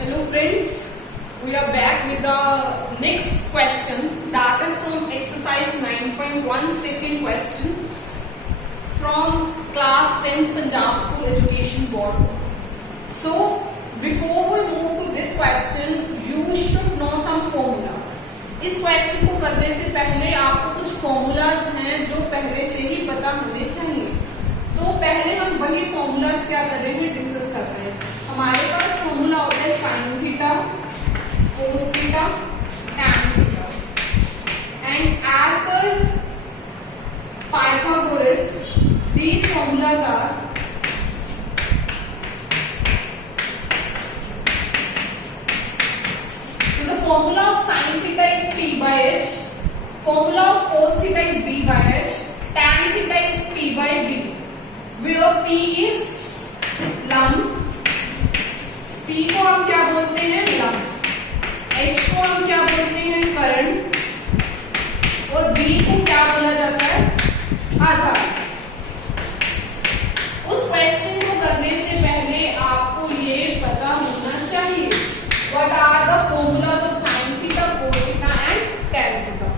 Hello friends, we are back with the next question that is from exercise 9.1 second question from class 10th Punjab School Education Board. So before we move to this question, you should know some formulas. इस question को करने से पहले आपको कुछ formulas हैं जो पहले से ही पता होने चाहिए. तो पहले हम वही फॉर्मूलाज क्या कर रहे हैं, डिस्कस कर रहे हैं. हमारे पास फॉर्मूला होता है sine theta, cos theta, tan theta. And as पर Pythagoras these formulas are the formula of sin theta is p by h, formula of cos theta is b by h, tan theta is p by b, where p is लंब. p को हम क्या बोलते हैं, लंब. h को हम क्या बोलते हैं, करंट. और b को क्या बोला जाता है, आधार. उस क्वेश्चन को करने से पहले आपको ये पता होना चाहिए what are the formulas of sin theta, cos theta and tan theta,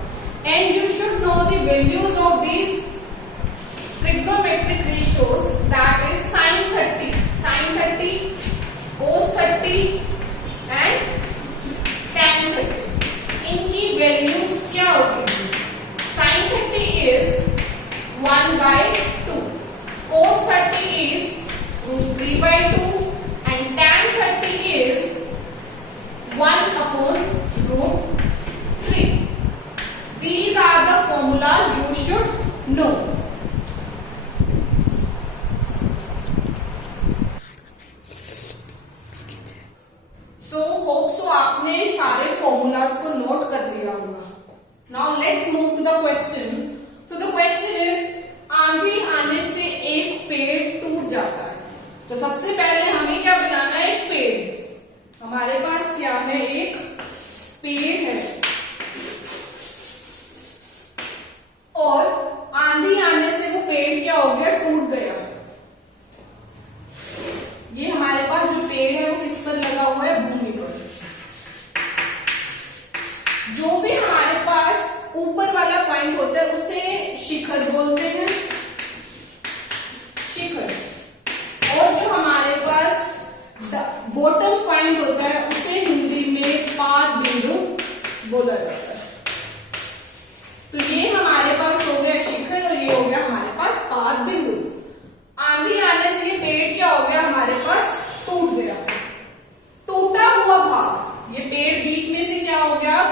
and you should know the values of these trigonometric ratios, that is sin 30, cos 30 and tan 30. इनकी वैल्यूज क्या होती है. sin 30 is 1 by 2, cos 30 is root 3 by 2 and tan 30 is 1 upon root 3. These are the formulas you should know. So hope so आपने सारे formulas को note कर लिया होगा. Now let's move to the question. So the question is, आंधी आने से एक पेड़ टूट जाता है. तो सबसे पहले हमें क्या बनाना है, एक पेड़. हमारे पास क्या है, एक पेड़ है और आंधी आने से वो पेड़ क्या हो गया, टूट गया. ये हमारे पास जो पेड़ है वो किस पर लगा हुआ है, भूमि पर. जो भी हमारे पास ऊपर वाला पॉइंट होता है उसे शिखर बोलते हैं, शिखर. और जो हमारे पास बॉटम पॉइंट होता है उसे हिंदी में पाद बिंदु बोला जाता है. तो ये हमारे पास हो गया शिखर और ये हो गया हमारे पास पाद बिंदु. आंधी आने से ये पेड़ क्या हो गया, हमारे पास टूट गया. टूटा हुआ भाग, ये पेड़ बीच में से क्या हो गया,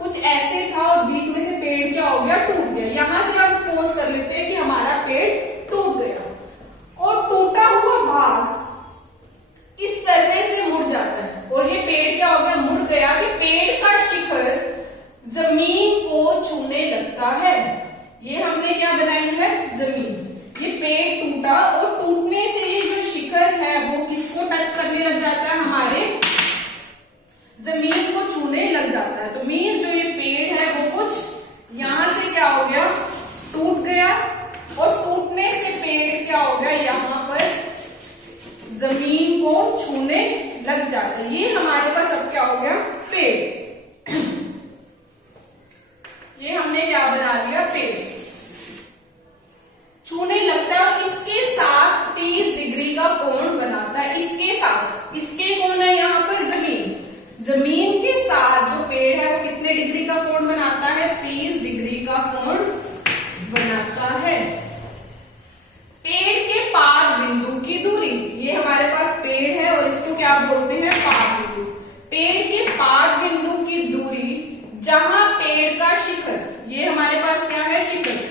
कुछ ऐसे था और बीच में से पेड़ क्या हो गया, टूट गया. यहां से हम सपोज कर लेते हैं कि हमारा पेड़ टूट गया और टूटा हुआ भाग इस तरह से मुड़ जाता है और ये पेड़ क्या हो गया, मुड़ गया कि पेड़ का शिखर जमीन को छूने लगता है. ये हमने क्या बनाई है, जमीन. ये पेड़ टूटा और टूटने से ये जो शिखर है वो किसको टच करने लग जाता है, हमारे जमीन को छूने लग जाता है. तो मीन्स जो ये पेड़ है वो कुछ यहां से क्या हो गया, टूट गया और टूटने से पेड़ क्या हो गया, यहां पर जमीन को छूने लग जाता है. ये हमारे पास अब क्या हो गया, पेड़. ये हमने क्या बना लिया, पेड़. छूने लगता है और इसके साथ 30 डिग्री का कोण बनाता है. इसके साथ, इसके कौन है यहाँ पर, जमीन. जमीन के साथ जो पेड़ है वो कितने डिग्री का कोण बनाता है, 30 डिग्री का कोण बनाता है. पेड़ के पाद बिंदु की दूरी, ये हमारे पास पेड़ है और इसको क्या बोलते हैं, पाद बिंदु. पेड़ के पाद बिंदु की दूरी जहां पेड़ का शिखर, ये हमारे पास क्या है, शिखर.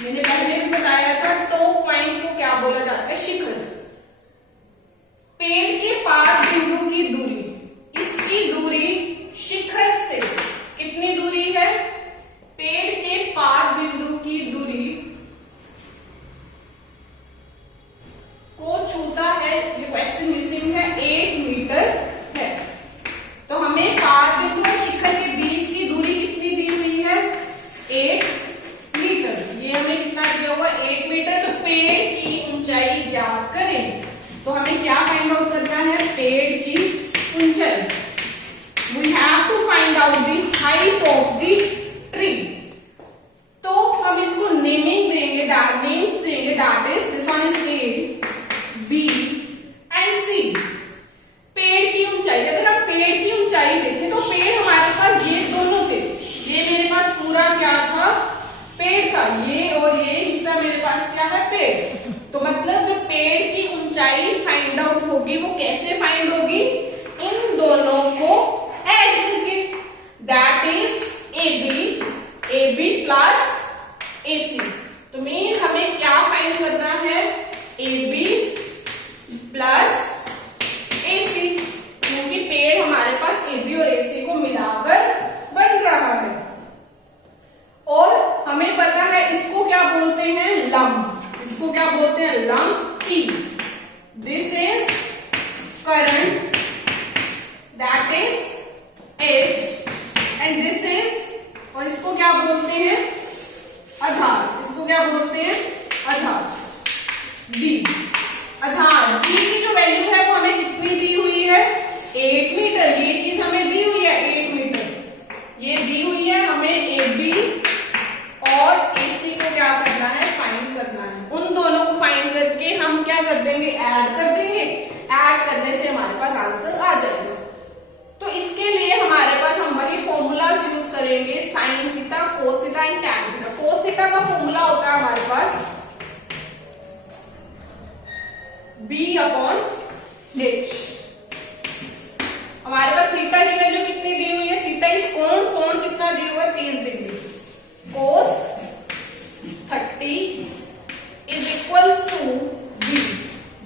मैंने पहले भी बताया था टॉप पॉइंट को क्या बोला जाता है, शिखर. पेड़ के पाद बिंदु की दूरी, इसकी दूरी शिखर से कितनी दूरी है, पेड़ के पाद बिंदु की दूरी को छूता है. ये क्वेश्चन मिसिंग है, 1 मीटर है. तो हमें पाद बिंदु और शिखर के बीच की दूरी कितनी दी हुई है, 1 मीटर. ये हमें कितना दिया हुआ, 1 मीटर. तो पेड़ की ऊंचाई ज्ञात करें. तो हमें क्या फाइंड आउट करना हैं? आधार। इसको क्या बोलते हैं? आधार। बी, आधार बी की जो वैल्यू है वो हमें कितनी दी हुई है? 8 मीटर। ये चीज हमें दी हुई है 8 मीटर, ये दी हुई है हमें। ए बी और एसी को क्या करना है? फाइंड करना है। उन दोनों को फाइंड करके हम क्या कर देंगे? ऐड कर देंगे। ऐड करने से हमारे पास आंसर आ जाएगा। तो इसके लिए हमारे पास हम वही फॉर्मूलाज यूज करेंगे, sign theta, cos theta and tan theta. Cos theta का फॉर्मूला होता है हमारे पास b अपॉन h। हमारे पास थीटा की वैल्यू कितनी दी हुई है? थीटा इज कोण, कोण कितना दिया हुआ है? 30 degree. Cos 30 is equals to b।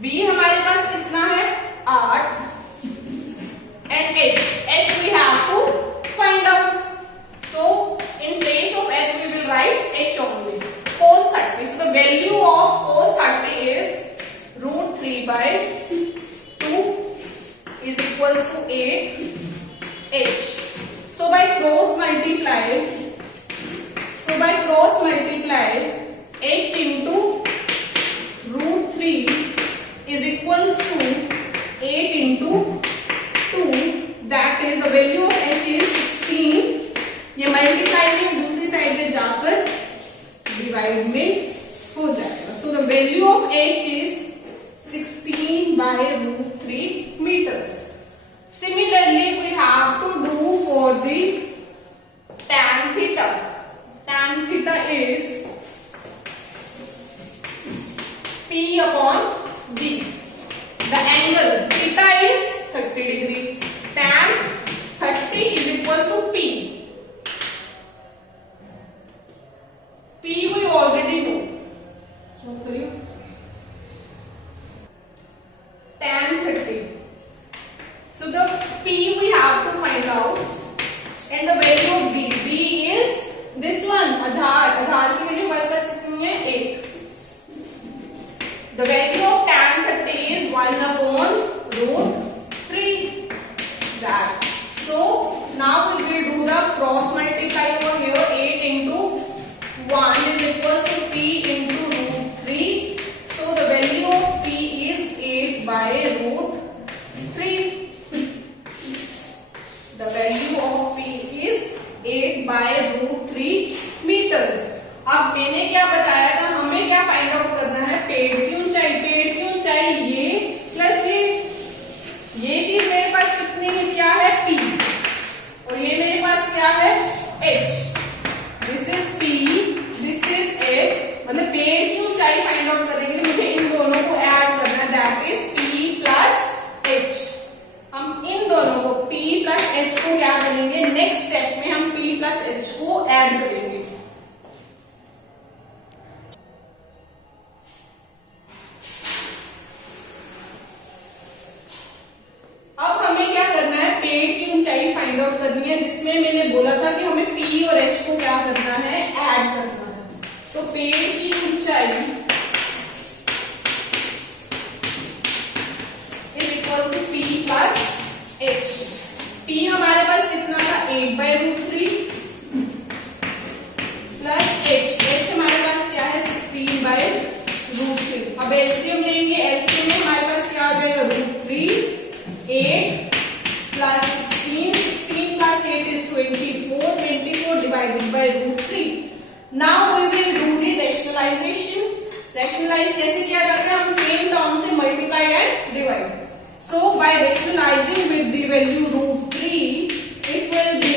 b हमारे पास कितना है? 8 and h we have to find out. So in place of h we will write h only. Cos 30. So the value of cos 30 is root 3 by 2 is equals to 8 h. So by cross multiply h into root 3 is equals to 8 into 2, that is the value of h is 16. ये multiply में दूसरी side में जाकर divide में हो जाएगा। So the value of h is 16 by root 3 meters. Similarly, we have to do for the tan theta. Tan theta is P upon B. The angle theta is 30 degree. Tan 30 is equals to P. P we already know. Stop करिए. Tan 30. So the P we have to find out, and the value of B. B is this one. आधार, आधार की value हमारे पास कितनी है? 1. The value of tan 30 is 1 upon root 3. That. So now we will do the cross multiply over here. 8 into 1 is equals to P into root 3. So the value of P is 8 by root 3. The value of P is 8 by root 3 meters. अब मैंने क्या बताया था? हमें क्या find out करना है? पेड़ की ऊंचाई। पेड़ की ऊंचाई ये प्लस ये चीज मेरे पास कितनी है? क्या है? P। और ये मेरे पास क्या है? H। This is P, this is H। मतलब पेड़ की ऊंचाई फाइंड आउट करने के लिए मुझे इन दोनों को ऐड करना है, that is P plus H। हम इन दोनों को P प्लस H को क्या करेंगे? नेक्स्ट स्टेप में हम P प्लस H को ऐड करेंगे। फाइंड आउट करनी है, जिसमें मैंने बोला था कि हमें P और H को क्या करना है? ऐड करना है। तो पेड़ की ऊंचाई is equal to P plus H। P हमारे पास कितना था? 8 by root 3 plus H। H हमारे पास क्या है? 16 by root 3। अब एलसीएम लेंगे, एलसीएम में हमारे पास क्या आ जाएगा? root 3 8 plus 16 plus 8 is 24 divided by root 3. Now we will do the rationalization. Rationalize कैसे किया जाता है? हम सेम टर्म से multiply and divide. So by rationalizing with the value root 3, it will be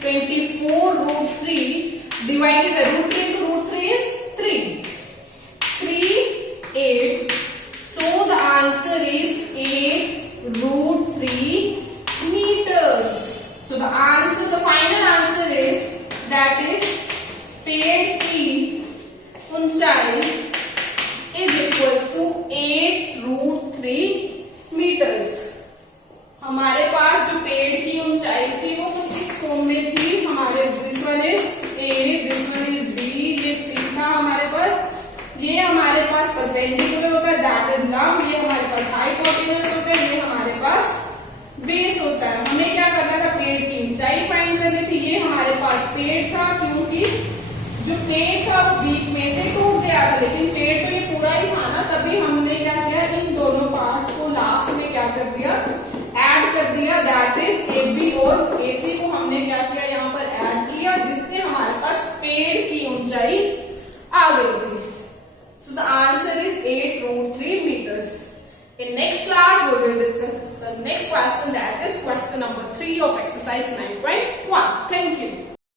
24 root 3 divided by root 3 into root 3 is 3. 3 8. So the answer is 8 root 3 meters. So the answer, the final answer is that is पेड़ की ऊंचाई is equals to 8 root 3 meters. हमारे पास जो पेड़ की ऊंचाई थी वो कुछ इस फॉर्म में थी हमारे। This one is A, this one is B exercise